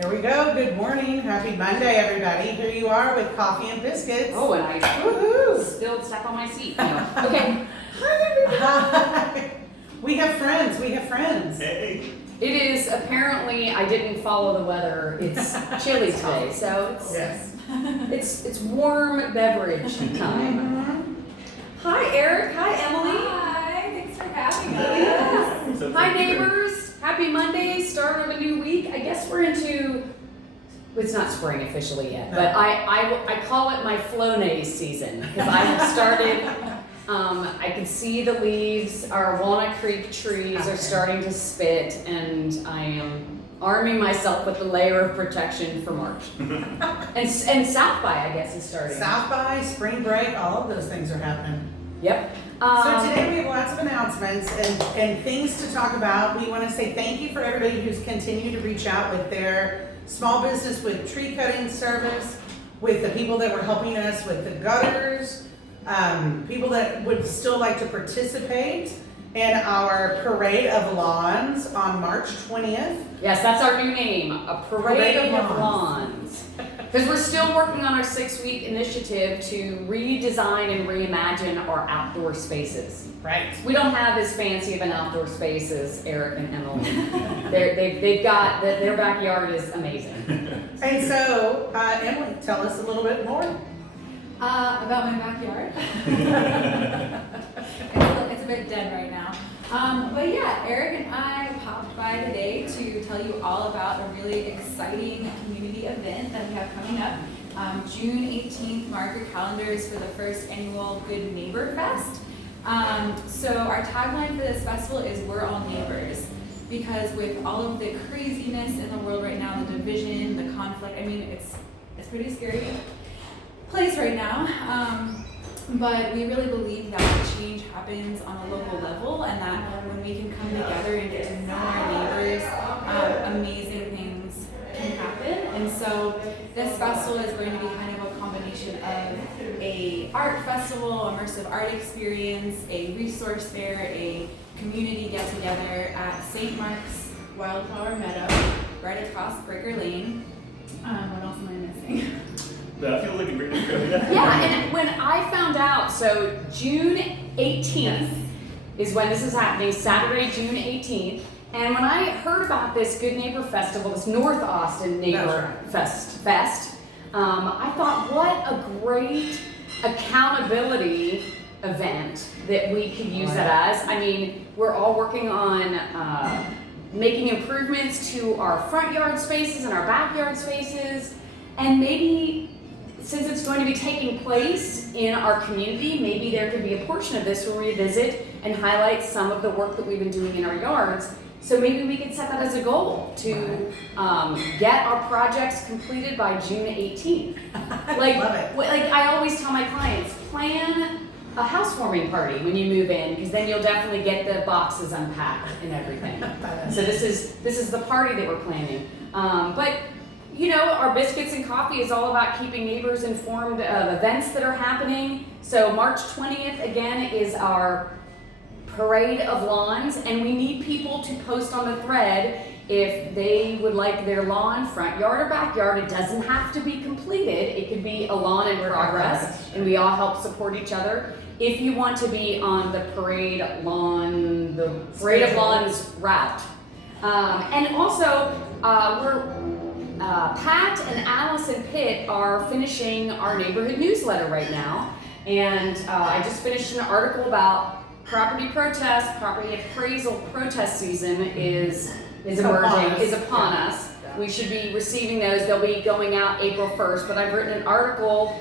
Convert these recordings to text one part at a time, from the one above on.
There we go. Good morning. Happy Monday, everybody. Here you are with Coffee and Biscuits. Oh, and I spilled stuff on my seat. No. Okay. Hi. We have friends. Hey. It is apparently, I didn't follow the weather. It's chilly today, so it's warm beverage time. Hi, Eric. Hi, Emily. Hi, thanks for having us. Yes. Hi, neighbors. Happy Monday, start of a new week. I guess we're into, it's not spring officially yet, but I call it my Flonase season because I have started, I can see the leaves, our Walnut Creek trees are starting to spit, and I am arming myself with a layer of protection for March. and South by, I guess, is starting. South by, spring break, all of those things are happening. Yep. So today we have lots of announcements and things to talk about. We want to say thank you for everybody who's continued to reach out with their small business with tree cutting service, with the people that were helping us with the gutters, people that would still like to participate in our Parade of Lawns on March 20th. Yes, that's our new name, a Parade of Lawns. Because we're still working on our 6-week initiative to redesign and reimagine our outdoor spaces. Right. We don't have as fancy of an outdoor space as Eric and Emily. They've got, their backyard is amazing. And so, Emily, tell us a little bit more. About my backyard. It's a bit dead right now. But yeah, Eric and I popped by today to tell you all about a really exciting community event that we have coming up. June 18th, mark your calendars for the first annual Good Neighbor Fest. So our tagline for this festival is "We're all neighbors," because with all of the craziness in the world right now, the division, the conflict, I mean, it's pretty scary place right now. But we really believe that change happens on a local level, and that when we can come together and get to know our neighbors, amazing things can happen. And so this festival is going to be kind of a combination of a art festival, immersive art experience, a resource fair, a community get-together at St. Mark's Wildflower Meadow, right across Breaker Lane. What else am I missing? That feels like a great idea. Yeah, and when I found out, so June 18th is when this is happening, Saturday, June 18th. And when I heard about this Good Neighbor Festival, this North Austin Neighbor Fest, I thought, what a great accountability event that we could use that as. I mean, we're all working on making improvements to our front yard spaces and our backyard spaces, and maybe since it's going to be taking place in our community, maybe there could be a portion of this where we visit and highlight some of the work that we've been doing in our yards. So maybe we could set that as a goal to get our projects completed by June 18th. Like, Love it. Like I always tell my clients, plan a housewarming party when you move in, because then you'll definitely get the boxes unpacked and everything. So this is the party that we're planning. But you know, our Biscuits and Coffee is all about keeping neighbors informed of events that are happening. So March 20th, again, is our Parade of Lawns, and we need people to post on the thread if they would like their lawn, front yard or backyard. It doesn't have to be completed. It could be a lawn in progress, and we all help support each other. If you want to be on the Parade of Lawns route. And also, Pat and Allison Pitt are finishing our neighborhood newsletter right now, and I just finished an article about property appraisal protest season is upon us. We should be receiving those. They'll be going out April 1st, but I've written an article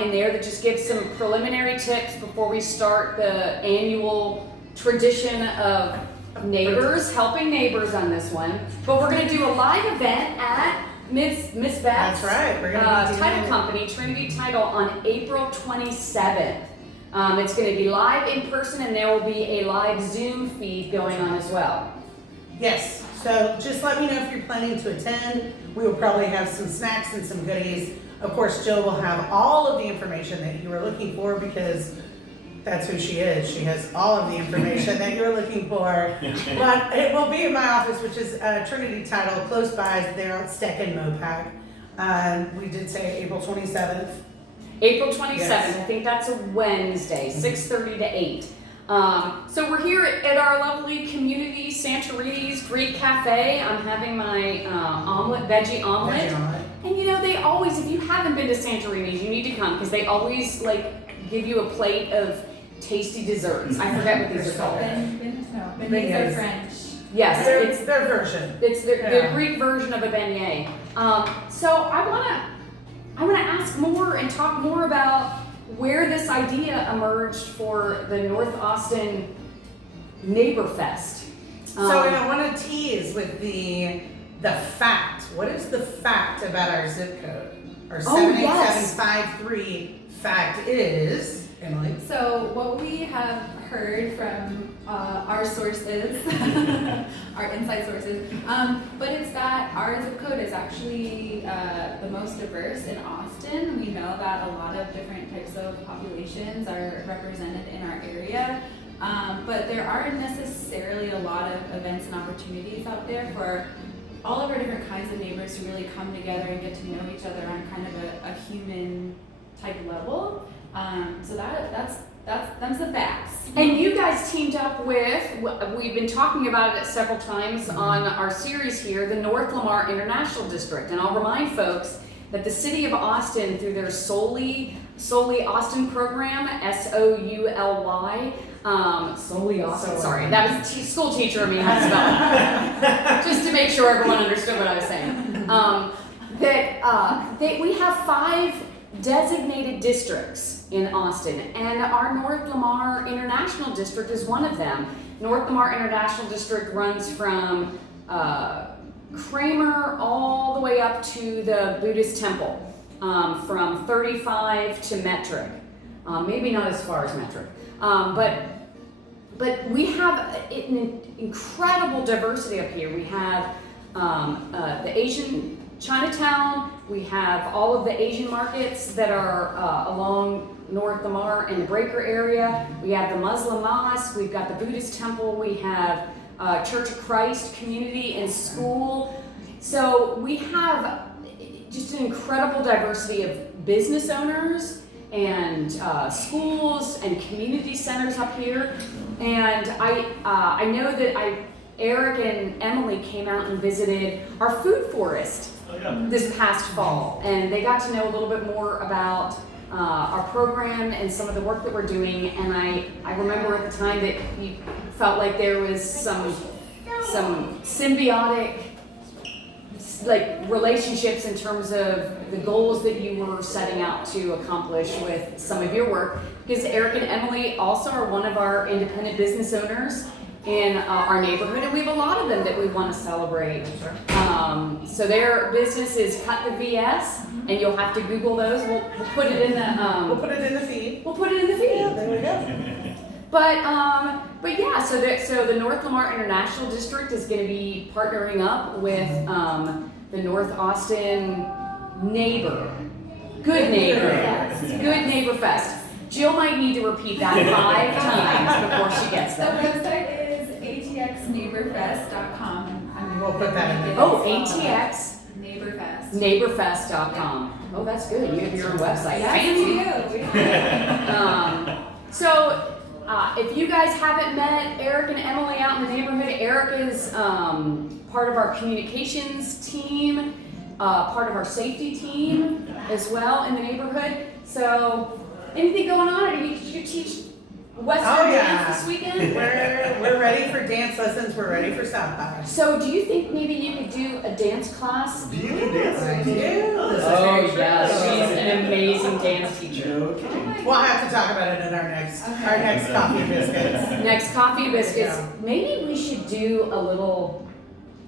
in there that just gives some preliminary tips before we start the annual tradition of neighbors helping neighbors on this one. But we're going to do a live event at Miss Beth's That's right. We're gonna be title company, Trinity Title, on April 27th. It's going to be live in person, and there will be a live Zoom feed going on as well. Yes. So just let me know if you're planning to attend. We will probably have some snacks and some goodies. Of course, Jill will have all of the information that you were looking for, because That's who she is. She has all of the information that you're looking for. But it will be in my office, which is Trinity Title, close by there on Steck and Mopac. We did say April 27th. April 27th, Yes. I think that's a Wednesday, 6:30 to 8. So we're here at our lovely community, Santorini's Greek Cafe. I'm having my veggie omelet. Veggie omelet. And you know, they always, if you haven't been to Santorini's, you need to come because they always like give you a plate of tasty desserts. I forget what these are called. Beignets are French. Yes, It's their version. it's the Yeah. Greek version of a beignet. So I wanna ask more and talk more about where this idea emerged for the North Austin Neighbor Fest. So I want to tease with the fact. What is the fact about our zip code? Our Oh, yes. 78753 fact is, Emily. So what we have heard from our sources, our inside sources, but it's that our zip code is actually the most diverse in Austin. We know that a lot of different types of populations are represented in our area, but there aren't necessarily a lot of events and opportunities out there for all of our different kinds of neighbors to really come together and get to know each other on kind of a human type level. So that's the facts. And you guys teamed up with, we've been talking about it several times on our series here, the North Lamar International District. And I'll remind folks that the city of Austin, through their Solely Austin program, SOULY, Solely Austin, sorry, that was school teacher of me had to spell it. Just to make sure everyone understood what I was saying. We have 5 designated districts in Austin, and our North Lamar International District is one of them. North Lamar International District runs from Kramer all the way up to the Buddhist temple, from 35 to Metric. Maybe not as far as Metric, but we have an incredible diversity up here. We have the Asian Chinatown, we have all of the Asian markets that are along North Lamar and the Breaker area. We have the Muslim mosque, we've got the Buddhist temple, we have Church of Christ community and school. So we have just an incredible diversity of business owners and schools and community centers up here. And I know that Eric and Emily came out and visited our food forest this past fall, and they got to know a little bit more about our program and some of the work that we're doing. And I remember at the time that you felt like there was some symbiotic like relationships in terms of the goals that you were setting out to accomplish with some of your work, because Eric and Emily also are one of our independent business owners in our neighborhood, and we have a lot of them that we want to celebrate. So their business is Cut the VS, and you'll have to Google those. We'll put it in the We'll put it in the feed. We'll put it in the feed. Yeah, there we go. But yeah, so the North Lamar International District is going to be partnering up with the North Austin Good Neighbor Fest. Jill might need to repeat that 5 times before she gets The there. website is atxneighborfest.com. We'll put that in the Oh, ATX Neighborfest. Neighborfest.com. Oh, that's good. You have your own website. Yes, we do. So, if you guys haven't met Eric and Emily out in the neighborhood, Eric is part of our communications team, part of our safety team as well in the neighborhood. So, anything going on? Did you teach Western dance this weekend? We're ready for dance lessons. We're ready for South by. So, do you think maybe you could do a dance class? Do you do dance? I do. This is Oh, very true. yeah, she's an amazing dance teacher. Okay. We'll have to talk about it in our next coffee and biscuits. Next coffee and biscuits. Yeah. Maybe we should do a little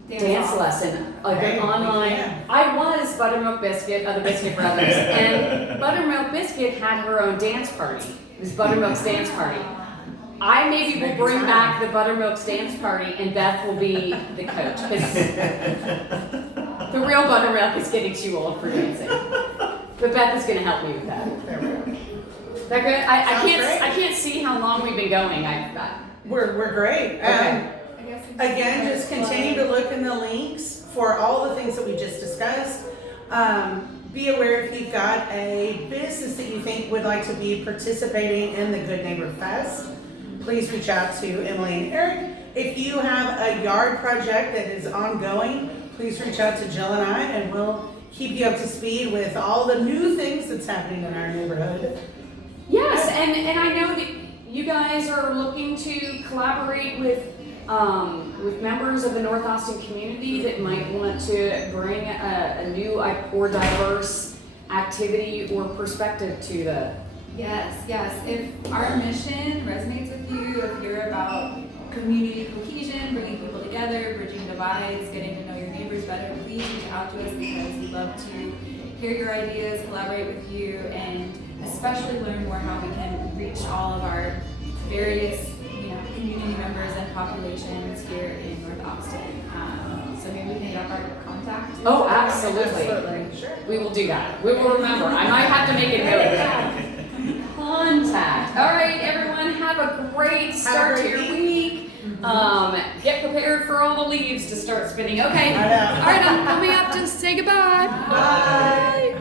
dance lesson, like Okay, an online. we can. I was Buttermilk Biscuit of the Biscuit Brothers, and Buttermilk Biscuit had her own dance party. It was Buttermilk's dance party. I maybe will bring back the Buttermilk's dance party, and Beth will be the coach, because the real Buttermilk is getting too old for dancing. But Beth is going to help me with that. There we go. That good? I Sounds great. can't see how long we've been going. We're great. Okay. I guess we Again, just continue to look in the links for all the things that we just discussed. Be aware if you've got a business that you think would like to be participating in the Good Neighbor Fest, please reach out to Emily and Eric. If you have a yard project that is ongoing, please reach out to Jill and I, and we'll keep you up to speed with all the new things that's happening in our neighborhood. Yes, and I know that you guys are looking to collaborate with members of the North Austin community that might want to bring a new or diverse activity or perspective to the. Yes. If our mission resonates with you, if you're about community cohesion, bringing people together, bridging divides, getting to know your neighbors better, please reach out to us because we'd love to hear your ideas, collaborate with you, and especially learn more how we can reach all of our various community members and populations here in North Austin. So maybe we can get our contact. Oh, absolutely. Sure. We will do that. We will remember. I might have to make a note of that. Contact. All right, everyone, have a great start to your week. Get prepared for all the leaves to start spinning. Okay. I know. All right, I'm coming up to say goodbye. Bye.